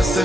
Guys,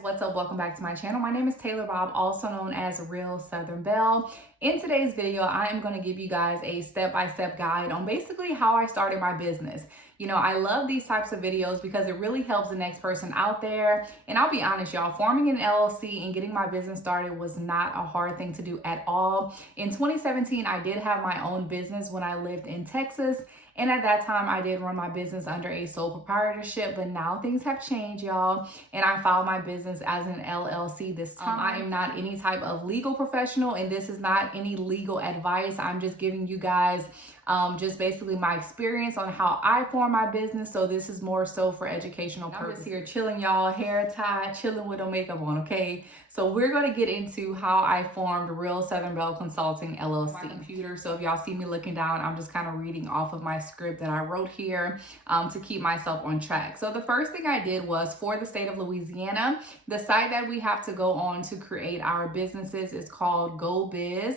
what's up? Welcome back to my channel. My name is Taylor Bob, also known as Real Southern Belle. In today's video, I am going to give you guys a step-by-step guide on basically how I started my business. You know, I love these types of videos because it really helps the next person out there. And I'll be honest, y'all, forming an LLC and getting my business started was not a hard thing to do at all. In 2017, I did have my own business when I lived in Texas. And at that time, I did run my business under a sole proprietorship, but now things have changed, y'all. And I filed my business as an LLC this time. I am not any type of legal professional, and this is not any legal advice. I'm just giving you guys just basically my experience on how I form my business. So this is more so for educational purposes. I'm just here chilling, y'all, hair tied, chilling with no makeup on, okay? So we're going to get into how I formed Real Southern Belle Consulting LLC. My computer, so if y'all see me looking down, I'm just kind of reading off of my script that I wrote here to keep myself on track. So the first thing I did was, for the state of Louisiana, the site that we have to go on to create our businesses is called gobiz.sos.la.gov.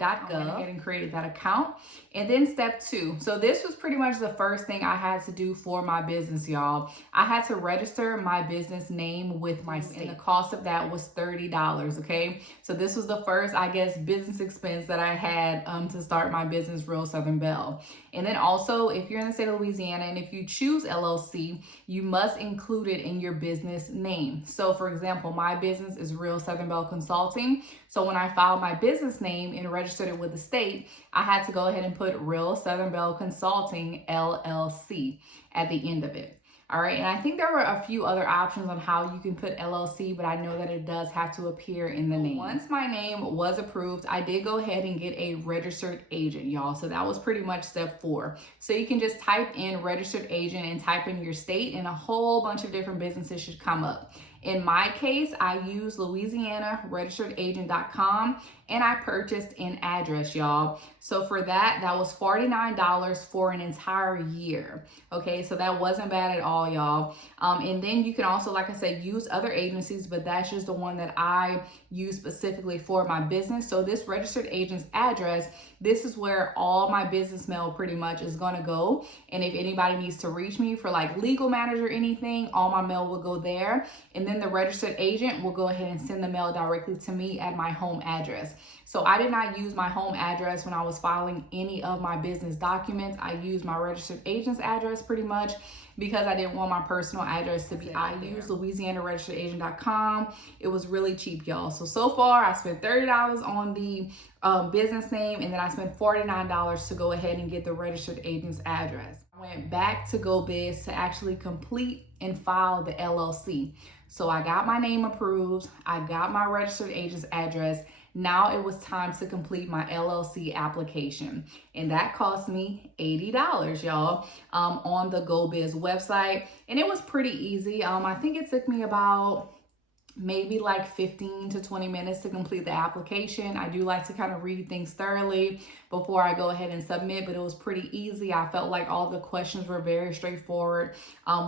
I went ahead and created that account. And then step 2. So this was pretty much the first thing I had to do for my business, y'all. I had to register my business name with my state. And the cost of that was $30, okay? So this was the first, I guess, business expense that I had to start my business, Real Southern Belle. And then also, if you're in the state of Louisiana and if you choose LLC, you must include it in your business name. So for example, my business is Real Southern Belle Consulting. So when I filed my business name and registered it with the state, I had to go ahead and put Real Southern Belle Consulting LLC at the end of it. All right, and I think there were a few other options on how you can put LLC, but I know that it does have to appear in the name. Once my name was approved, I did go ahead and get a registered agent, y'all. So that was pretty much step 4. So you can just type in registered agent and type in your state, and a whole bunch of different businesses should come up. In my case, I used LouisianaRegisteredAgent.com, and I purchased an address, y'all. So for that was $49 for an entire year. Okay, so that wasn't bad at all, y'all. And then you can also, like I said, use other agencies, but that's just the one that I use specifically for my business. So this registered agent's address, this is where all my business mail pretty much is gonna go. And if anybody needs to reach me for like legal matters or anything, all my mail will go there. And then the registered agent will go ahead and send the mail directly to me at my home address. So I did not use my home address when I was filing any of my business documents. I used my registered agent's address pretty much because I didn't want my personal address to be out there. I used LouisianaRegisteredAgent.com. It was really cheap, y'all. So far I spent $30 on the business name, and then I spent $49 to go ahead and get the registered agent's address. I went back to GoBiz to actually complete and file the LLC. So I got my name approved. I got my registered agent's address. Now it was time to complete my LLC application. And that cost me $80, y'all, on the GoBiz website. And it was pretty easy. I think it took me about maybe like 15 to 20 minutes to complete the application. I do like to kind of read things thoroughly before I go ahead and submit, but it was pretty easy. I felt like all the questions were very straightforward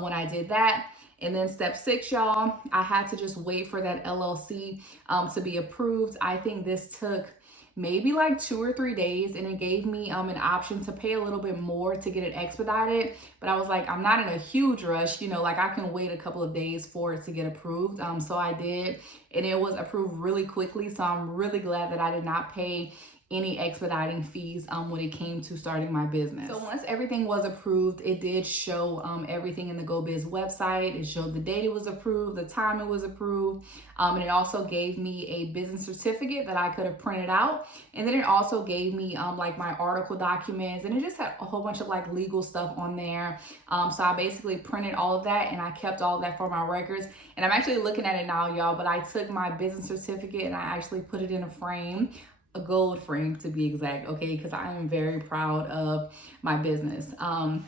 when I did that. And then step 6, y'all, I had to just wait for that LLC to be approved. I think this took maybe like 2 or 3 days, and it gave me an option to pay a little bit more to get it expedited. But I was like, I'm not in a huge rush, you know, like I can wait a couple of days for it to get approved. So I did, and it was approved really quickly. So I'm really glad that I did not pay any expediting fees when it came to starting my business. So once everything was approved, it did show everything in the GoBiz website. It showed the date it was approved, the time it was approved, and it also gave me a business certificate that I could have printed out. And then it also gave me like my article documents, and it just had a whole bunch of like legal stuff on there. So I basically printed all of that, and I kept all of that for my records. And I'm actually looking at it now, y'all, but I took my business certificate and I actually put it in a frame, a gold frame to be exact, okay, because I am very proud of my business. And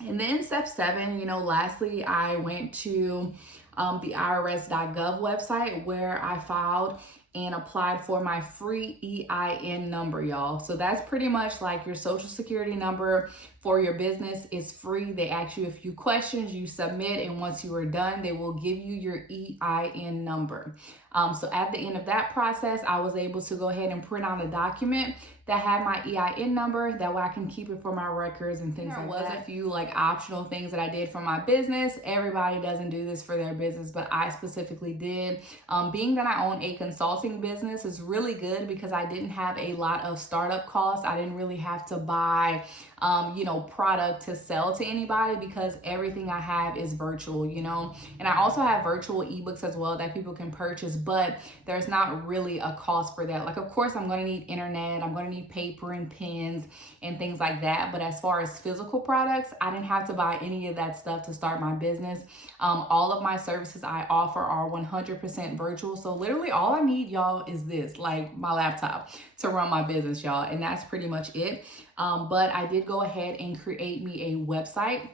then step 7, you know, lastly, I went to the IRS.gov website where I filed and applied for my free EIN number, y'all. So that's pretty much like your social security number for your business. Is free. They ask you a few questions, you submit, and once you are done, they will give you your EIN number. So at the end of that process, I was able to go ahead and print out a document that have my EIN number. That way I can keep it for my records and things like that. There was a few like optional things that I did for my business. Everybody doesn't do this for their business, but I specifically did. Being that I own a consulting business is really good because I didn't have a lot of startup costs. I didn't really have to buy product to sell to anybody because everything I have is virtual, and I also have virtual ebooks as well that people can purchase, but there's not really a cost for that. Like, of course, I'm going to need internet, I'm going to need paper and pens and things like that. But as far as physical products, I didn't have to buy any of that stuff to start my business. All of my services I offer are 100% virtual. So literally all I need, y'all, is this, like my laptop to run my business, y'all. And that's pretty much it. But I did go ahead and create me a website,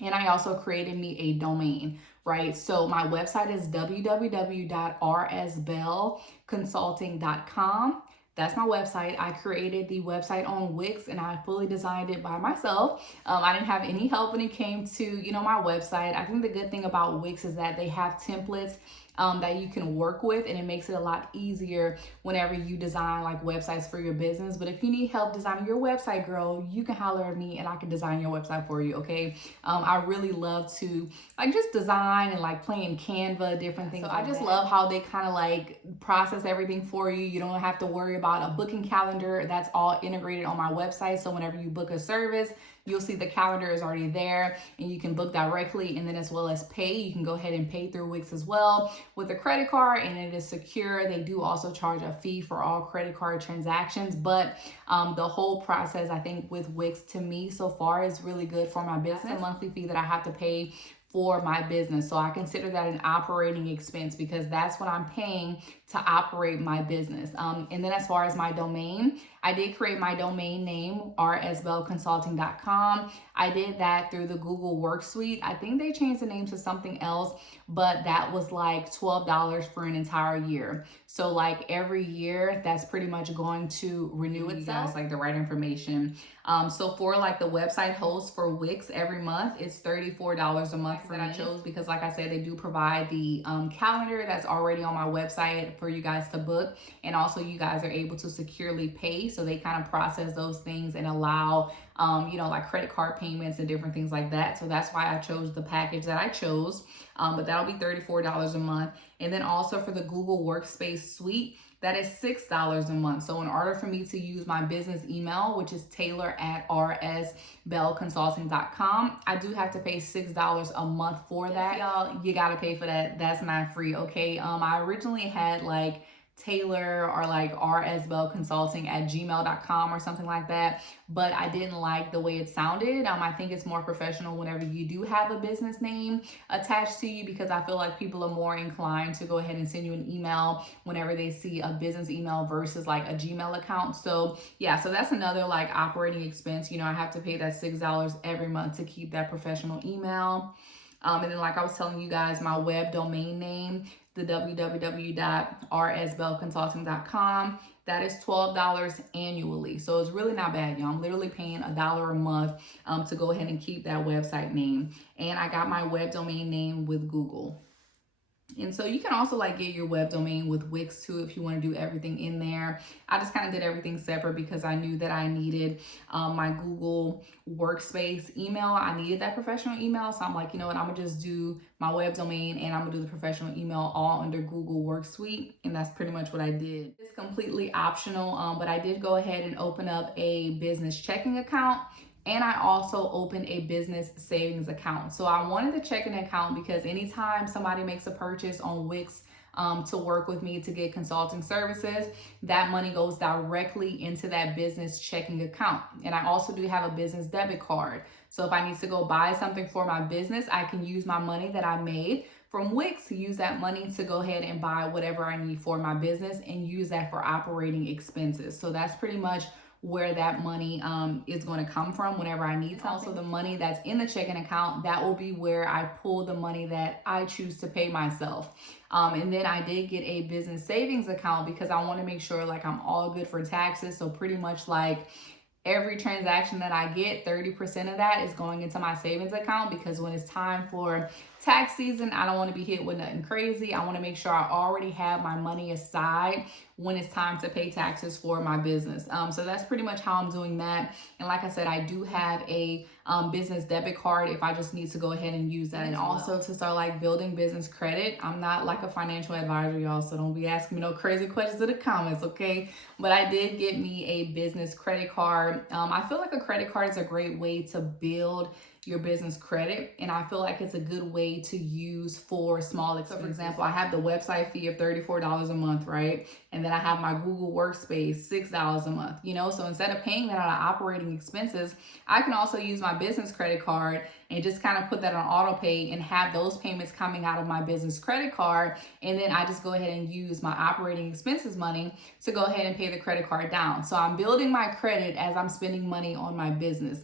and I also created me a domain, right? So my website is www.rsbellconsulting.com. That's my website. I created the website on Wix and I fully designed it by myself. I didn't have any help when it came to, my website. I think the good thing about Wix is that they have templates that you can work with, and it makes it a lot easier whenever you design like websites for your business. But if you need help designing your website, girl, you can holler at me and I can design your website for you, okay? I really love to like just design and like play in Canva, different things. So I just love how they kind of like process everything for you. You don't have to worry about a booking calendar. That's all integrated on my website. So whenever you book a service, you'll see the calendar is already there and you can book directly, and then as well as pay, you can go ahead and pay through Wix as well with a credit card, and it is secure. They do also charge a fee for all credit card transactions, but the whole process, I think with Wix, to me so far, is really good for my business. That's a monthly fee that I have to pay for my business. So I consider that an operating expense because that's what I'm paying to operate my business. And then as far as my domain, I did create my domain name, rsbellconsulting.com. I did that through the Google Work Suite. I think they changed the name to something else, but that was like $12 for an entire year. So like every year, that's pretty much going to renew itself, like the right information. So for like the website host for Wix every month, it's $34 a month for that I chose because like I said, they do provide the calendar that's already on my website for you guys to book. And also you guys are able to securely pay. So they kind of process those things and allow, like credit card payments and different things like that. So that's why I chose the package that I chose. But that'll be $34 a month. And then also for the Google Workspace Suite, that is $6 a month. So in order for me to use my business email, which is taylor@rsbellconsulting.com, I do have to pay $6 a month for that. Y'all, you gotta pay for that. That's not free, okay? I originally had like Taylor or like rsbellconsulting@gmail.com or something like that, but I didn't like the way it sounded. I think it's more professional whenever you do have a business name attached to you, because I feel like people are more inclined to go ahead and send you an email whenever they see a business email versus like a Gmail account. So yeah, so that's another like operating expense. I have to pay that $6 every month to keep that professional email. And then like I was telling you guys, my web domain name, the www.rsbellconsulting.com, that is $12 annually. So it's really not bad, y'all. I'm literally paying $1 a month to go ahead and keep that website name. And I got my web domain name with Google. And so you can also like get your web domain with Wix too if you want to do everything in there. I just kind of did everything separate because I knew that I needed my Google Workspace email. I needed that professional email. So I'm like, you know what, I'm going to just do my web domain and I'm going to do the professional email all under Google Work Suite. And that's pretty much what I did. It's completely optional, but I did go ahead and open up a business checking account. And I also opened a business savings account. So I wanted the checking account because anytime somebody makes a purchase on Wix to work with me to get consulting services, that money goes directly into that business checking account. And I also do have a business debit card. So if I need to go buy something for my business, I can use my money that I made from Wix to use that money to go ahead and buy whatever I need for my business and use that for operating expenses. So that's pretty much where that money is going to come from whenever I need something. Also the money that's in the checking account, that will be where I pull the money that I choose to pay myself. And then I did get a business savings account because I want to make sure like I'm all good for taxes. So pretty much like every transaction that I get, 30% of that is going into my savings account, because when it's time for tax season, I don't want to be hit with nothing crazy. I want to make sure I already have my money aside when it's time to pay taxes for my business. So that's pretty much how I'm doing that. And like I said, I do have a business debit card if I just need to go ahead and use that. And also to start like building business credit. I'm not like a financial advisor, y'all, so don't be asking me no crazy questions in the comments, okay? But I did get me a business credit card. I feel like a credit card is a great way to build your business credit, and I feel like it's a good way to use for small expenses. For example, I have the website fee of $34 a month, right? And then I have my Google Workspace, $6 a month, you know? So instead of paying that out of operating expenses, I can also use my business credit card and just kind of put that on auto pay and have those payments coming out of my business credit card. And then I just go ahead and use my operating expenses money to go ahead and pay the credit card down. So I'm building my credit as I'm spending money on my business.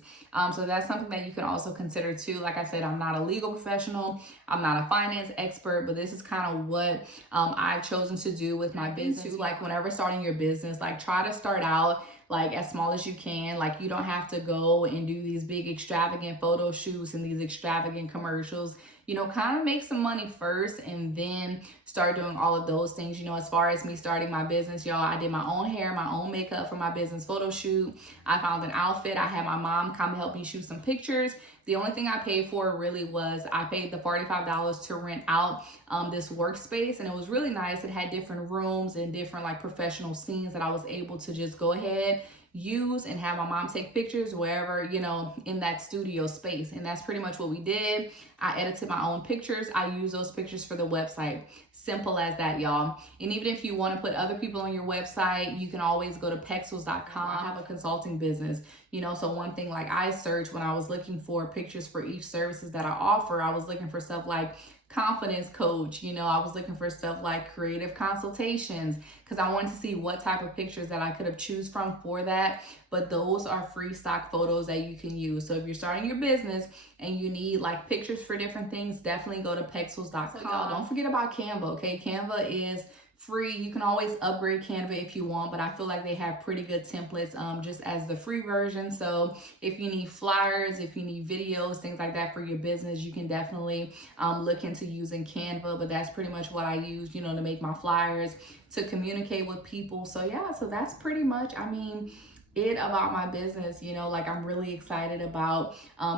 So that's something that you can also consider too. Like I said, I'm not a legal professional. I'm not a finance expert, but this is kind of what I've chosen to do with my business. Like whenever starting your business, like try to start out like as small as you can. Like you don't have to go and do these big extravagant photo shoots and these extravagant commercials. You know, kind of make some money first and then start doing all of those things. You know, as far as me starting my business, y'all, I did my own hair, my own makeup for my business photo shoot. I found an outfit. I had my mom come help me shoot some pictures. The only thing I paid for really was I paid the $45 to rent out this workspace, and it was really nice. It had different rooms and different like professional scenes that I was able to just go ahead, use, and have my mom take pictures wherever, you know, in that studio space. And that's pretty much what we did. I edited my own pictures. I use those pictures for the website. Simple as that, y'all. And even if you want to put other people on your website, you can always go to pexels.com. I have a consulting business, you know, so one thing like I searched when I was looking for pictures for each services that I offer, I was looking for stuff like confidence coach, you know, I was looking for stuff like creative consultations because I wanted to see what type of pictures that I could have choose from for that. But those are free stock photos that you can use. So if you're starting your business and you need like pictures for different things, definitely go to pexels.com. So y'all, don't forget about Canva, okay? Canva is free. You can always upgrade Canva if you want, but I feel like they have pretty good templates just as the free version. So if you need flyers, if you need videos, things like that for your business, you can definitely look into using Canva. But that's pretty much what I use, you know, to make my flyers, to communicate with people. So yeah, so that's pretty much, I mean, it about my business. You know, like I'm really excited about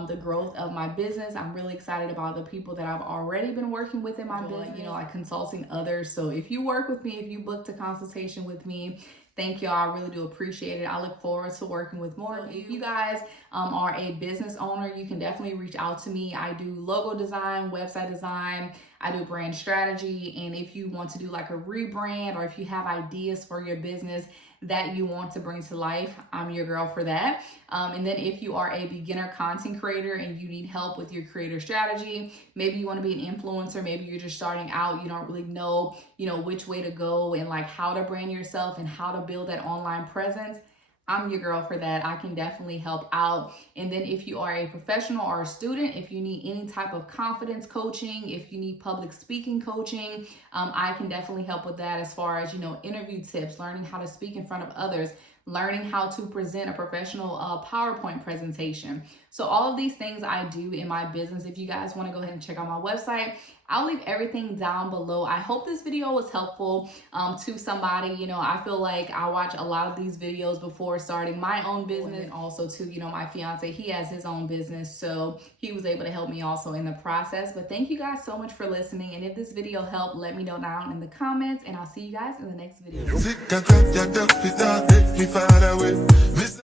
the growth of my business. I'm really excited about the people that I've already been working with in my business, you know, like consulting others. So if you work with me, if you booked a consultation with me, thank y'all. I really do appreciate it. I look forward to working with more of you. If you guys are a business owner, you can definitely reach out to me. I do logo design, website design, I do brand strategy. And if you want to do like a rebrand, or if you have ideas for your business that you want to bring to life, I'm your girl for that. And then if you are a beginner content creator and you need help with your creator strategy, maybe you want to be an influencer, maybe you're just starting out, you don't really know, you know, which way to go and like how to brand yourself and how to build that online presence, I'm your girl for that. I can definitely help out. And then if you are a professional or a student, if you need any type of confidence coaching, if you need public speaking coaching, I can definitely help with that as far as, you know, interview tips, learning how to speak in front of others, learning how to present a professional PowerPoint presentation. So all of these things I do in my business. If you guys want to go ahead and check out my website, I'll leave everything down below. I hope this video was helpful to somebody. You know, I feel like I watch a lot of these videos before starting my own business. And also too, you know, my fiance, he has his own business, so he was able to help me also in the process. But thank you guys so much for listening. And if this video helped, let me know down in the comments, and I'll see you guys in the next video.